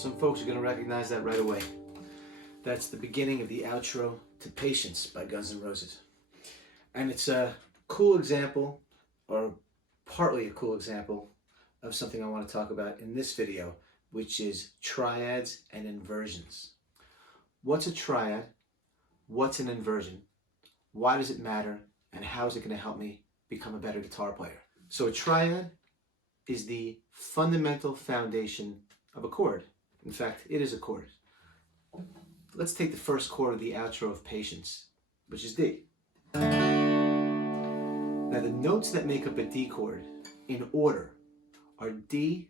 Some folks are going to recognize that right away. That's the beginning of the outro to Patience by Guns N' Roses. And it's a cool example, or partly a cool example, of something I want to talk about in this video, which is triads and inversions. What's a triad? What's an inversion? Why does it matter? And how is it going to help me become a better guitar player? So a triad is the fundamental foundation of a chord. In fact, it is a chord. Let's take the first chord of the outro of Patience, which is D. Now the notes that make up a D chord in order are D,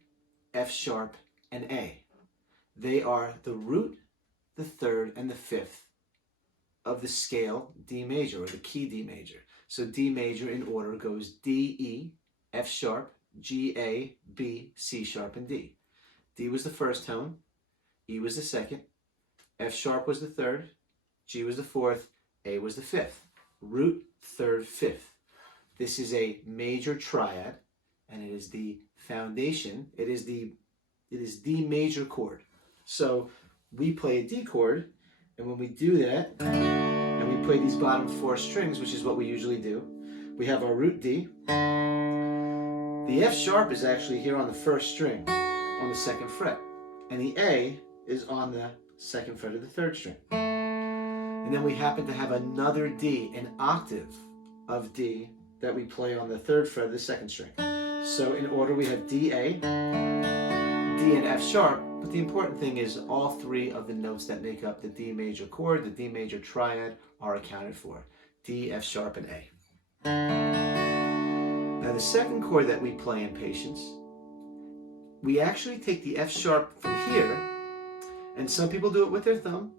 F sharp, and A. They are the root, the third, and the fifth of the scale D major, or the key D major. So D major in order goes D, E, F sharp, G, A, B, C sharp, and D. D was the first tone, E was the second, F sharp was the third, G was the fourth, A was the fifth. Root, third, fifth. This is a major triad, and it is the foundation. It is D major chord. So we play a D chord, and when we do that, and we play these bottom four strings, which is what we usually do, we have our root D. The F sharp is actually here on the first string, on the second fret, and the A is on the second fret of the third string. And then we happen to have another D, an octave of D, that we play on the third fret of the second string. So in order we have D, A, D, and F sharp, but the important thing is all three of the notes that make up the D major chord, the D major triad, are accounted for. D, F sharp, and A. Now the second chord that we play in Patience, we actually take the F sharp from here, and some people do it with their thumb,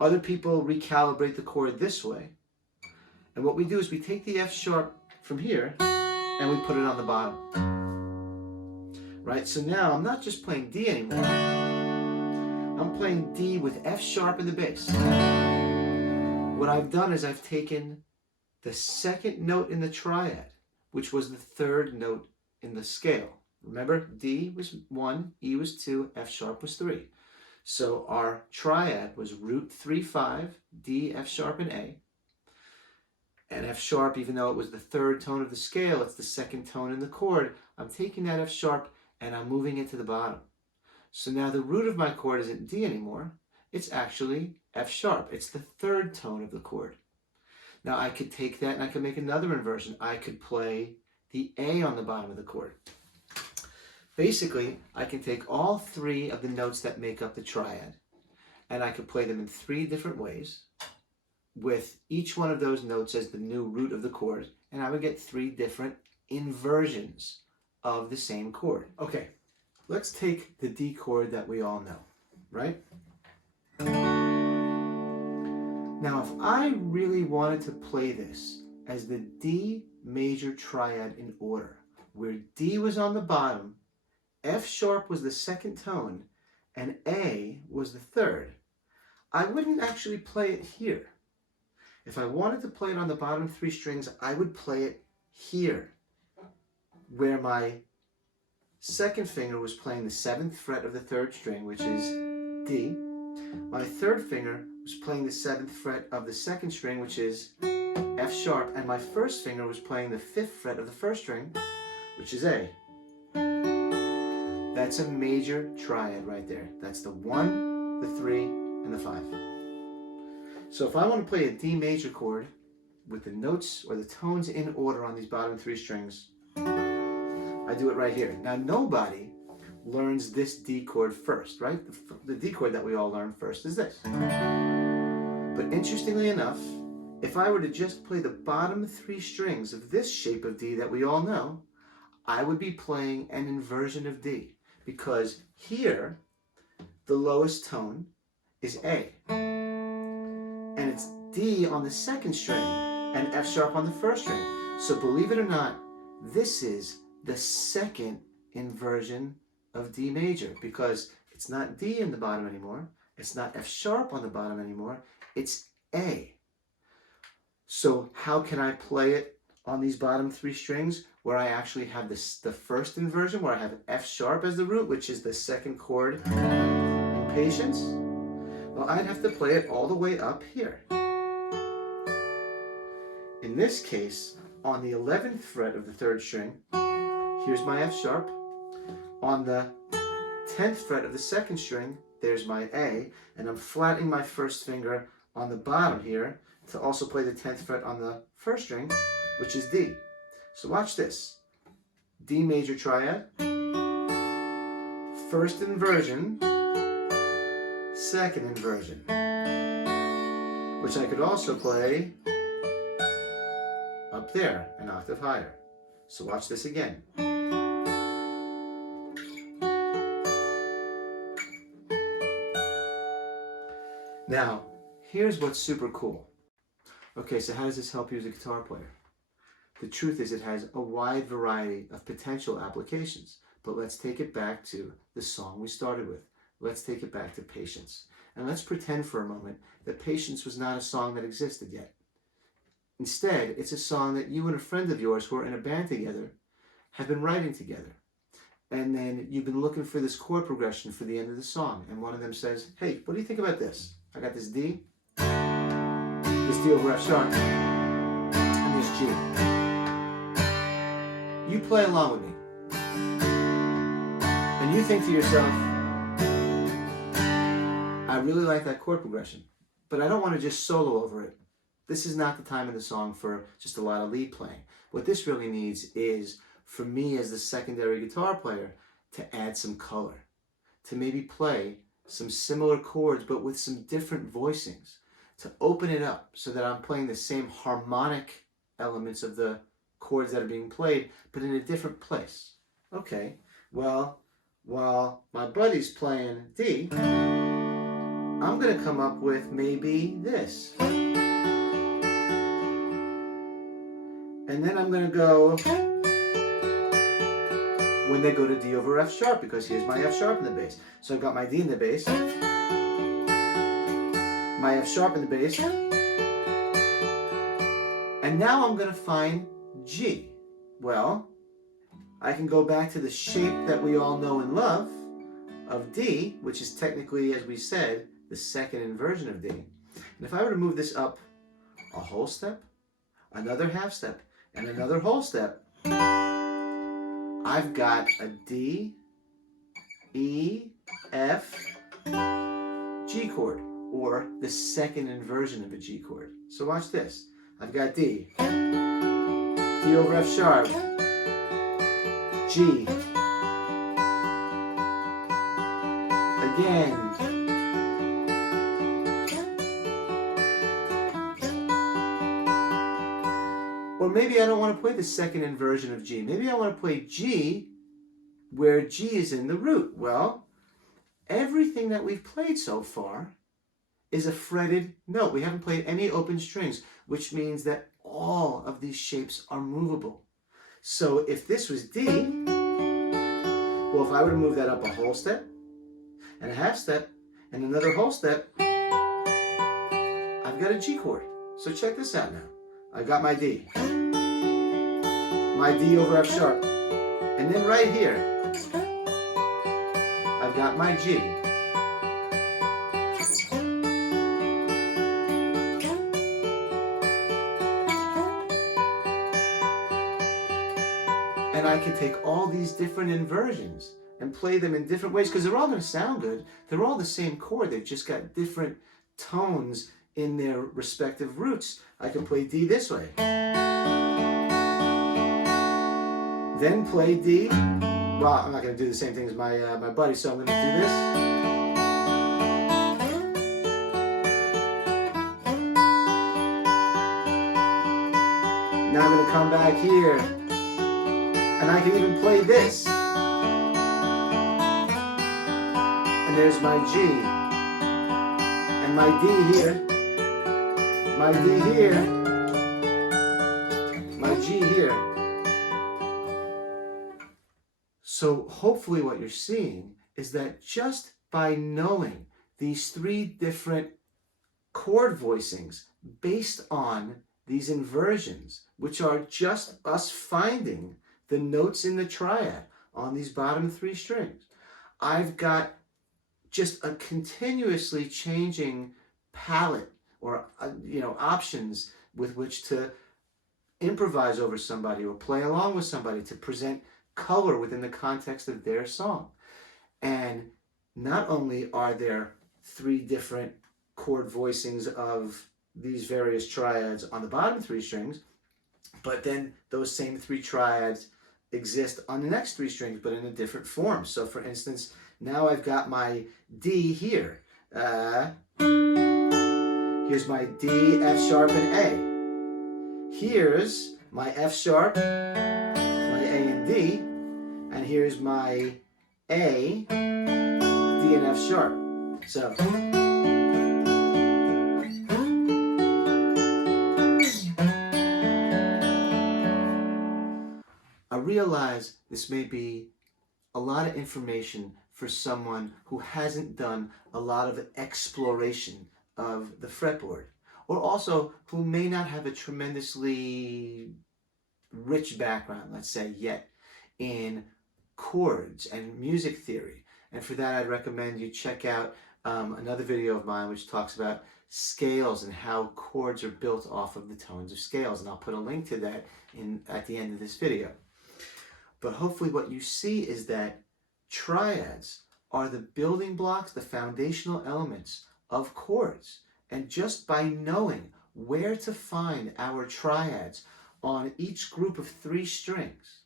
other people recalibrate the chord this way, and what we do is we take the F sharp from here and we put it on the bottom. Right, so now I'm not just playing D anymore, I'm playing D with F sharp in the bass. What I've done is I've taken the second note in the triad, which was the third note in the scale. Remember, D was 1, E was 2, F sharp was 3. So our triad was root 3, 5, D, F sharp, and A. And F sharp, even though it was the third tone of the scale, it's the second tone in the chord. I'm taking that F sharp and I'm moving it to the bottom. So now the root of my chord isn't D anymore. It's actually F sharp. It's the third tone of the chord. Now I could take that and I could make another inversion. I could play the A on the bottom of the chord. Basically, I can take all three of the notes that make up the triad, and I could play them in three different ways, with each one of those notes as the new root of the chord, and I would get three different inversions of the same chord. Okay, let's take the D chord that we all know, right? Now, if I really wanted to play this as the D major triad in order, where D was on the bottom, F sharp was the second tone, and A was the third, I wouldn't actually play it here. If I wanted to play it on the bottom three strings, I would play it here, where my second finger was playing the 7th fret of the third string, which is D. My third finger was playing the 7th fret of the second string, which is F sharp, and my first finger was playing the 5th fret of the first string, which is A. That's a major triad right there. That's the 1, the 3, and the 5. So if I want to play a D major chord with the notes or the tones in order on these bottom three strings, I do it right here. Now nobody learns this D chord first, right? The D chord that we all learn first is this. But interestingly enough, if I were to just play the bottom three strings of this shape of D that we all know, I would be playing an inversion of D, because here the lowest tone is A, and it's D on the second string and F sharp on the first string. So believe it or not, this is the second inversion of D major, because it's not D in the bottom anymore, it's not F sharp on the bottom anymore, it's A. So how can I play it on these bottom three strings where I actually have the first inversion, where I have F sharp as the root, which is the second chord Patience? Well, I'd have to play it all the way up here. In this case, on the 11th fret of the 3rd string, here's my F sharp. On the 10th fret of the 2nd string, there's my A, and I'm flattening my 1st finger on the bottom here to also play the 10th fret on the 1st string, which is D. So watch this. D major triad, 1st inversion, 2nd inversion, which I could also play up there, an octave higher. So watch this again. Now, here's what's super cool. Okay, so how does this help you as a guitar player? The truth is it has a wide variety of potential applications, but let's take it back to the song we started with. Let's take it back to Patience. And let's pretend for a moment that Patience was not a song that existed yet. Instead, it's a song that you and a friend of yours who are in a band together have been writing together. And then you've been looking for this chord progression for the end of the song. And one of them says, hey, what do you think about this? I got this D over F sharp, and this G. You play along with me. And you think to yourself, I really like that chord progression, but I don't want to just solo over it. This is not the time in the song for just a lot of lead playing. What this really needs is for me as the secondary guitar player to add some color, to maybe play some similar chords but with some different voicings, to open it up so that I'm playing the same harmonic elements of the chords that are being played, but in a different place. Okay, well, while my buddy's playing D, I'm going to come up with maybe this. And then I'm going to go, when they go to D over F sharp, because here's my F sharp in the bass. So I've got my D in the bass, my F sharp in the bass, and now I'm going to find G. Well, I can go back to the shape that we all know and love of D, which is technically, as we said, the 2nd inversion of D. And if I were to move this up a whole step, another half step, and another whole step, I've got a D, E, F, G chord, or the 2nd inversion of a G chord. So watch this. I've got D, D over F sharp, G, again, or maybe I don't want to play the 2nd inversion of G. Maybe I want to play G where G is in the root. Well, everything that we've played so far is a fretted note. We haven't played any open strings, which means that all of these shapes are movable. So if this was D, well, if I were to move that up a whole step, and a half step, and another whole step, I've got a G chord. So check this out now. I've got my D over F sharp, and then right here, I've got my G. And I can take all these different inversions and play them in different ways, because they're all going to sound good. They're all the same chord. They've just got different tones in their respective roots. I can play D this way. Then play D. Well, I'm not going to do the same thing as my buddy, so I'm going to do this. Now I'm going to come back here. And I can even play this. And there's my G. And my D here. My D here. My G here. So hopefully what you're seeing is that just by knowing these 3 different chord voicings based on these inversions, which are just us finding the notes in the triad on these bottom 3 strings, I've got just a continuously changing palette or options with which to improvise over somebody or play along with somebody to present color within the context of their song. And not only are there 3 different chord voicings of these various triads on the bottom 3 strings, but then those same 3 triads exist on the next 3 strings, but in a different form. So for instance, now I've got my D here. Here's my D, F sharp, and A. Here's my F sharp, my A and D, and here's my A, D, and F sharp. So I realize this may be a lot of information for someone who hasn't done a lot of exploration of the fretboard, or also who may not have a tremendously rich background, let's say, yet in chords and music theory. And for that, I'd recommend you check out another video of mine which talks about scales and how chords are built off of the tones of scales. And I'll put a link to that at the end of this video. But hopefully what you see is that triads are the building blocks, the foundational elements of chords. And just by knowing where to find our triads on each group of 3 strings,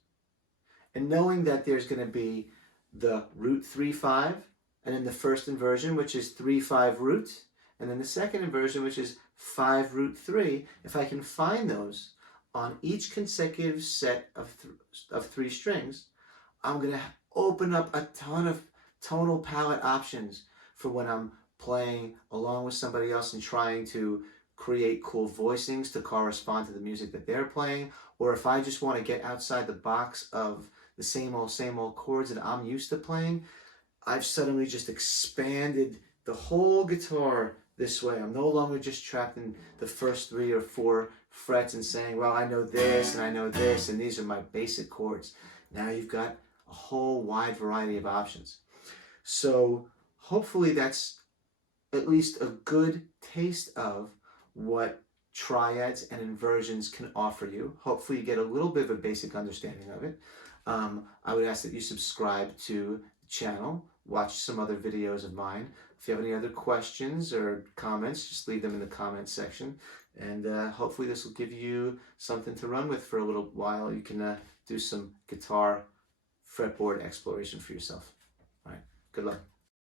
and knowing that there's going to be the root 3-5, and then the first inversion, which is 3-5 root, and then the second inversion, which is 5 root 3, if I can find those on each consecutive set of 3 strings, I'm going to open up a ton of tonal palette options for when I'm playing along with somebody else and trying to create cool voicings to correspond to the music that they're playing, or if I just want to get outside the box of the same old chords that I'm used to playing, I've suddenly just expanded the whole guitar this way. I'm no longer just trapped in the first 3 or 4 frets and saying, well, I know this and I know this and these are my basic chords. Now you've got a whole wide variety of options. So hopefully that's at least a good taste of what triads and inversions can offer you. Hopefully you get a little bit of a basic understanding of it. I would ask that you subscribe to the channel, watch some other videos of mine. If you have any other questions or comments, just leave them in the comment section. And hopefully this will give you something to run with for a little while. You can do some guitar fretboard exploration for yourself. All right, good luck.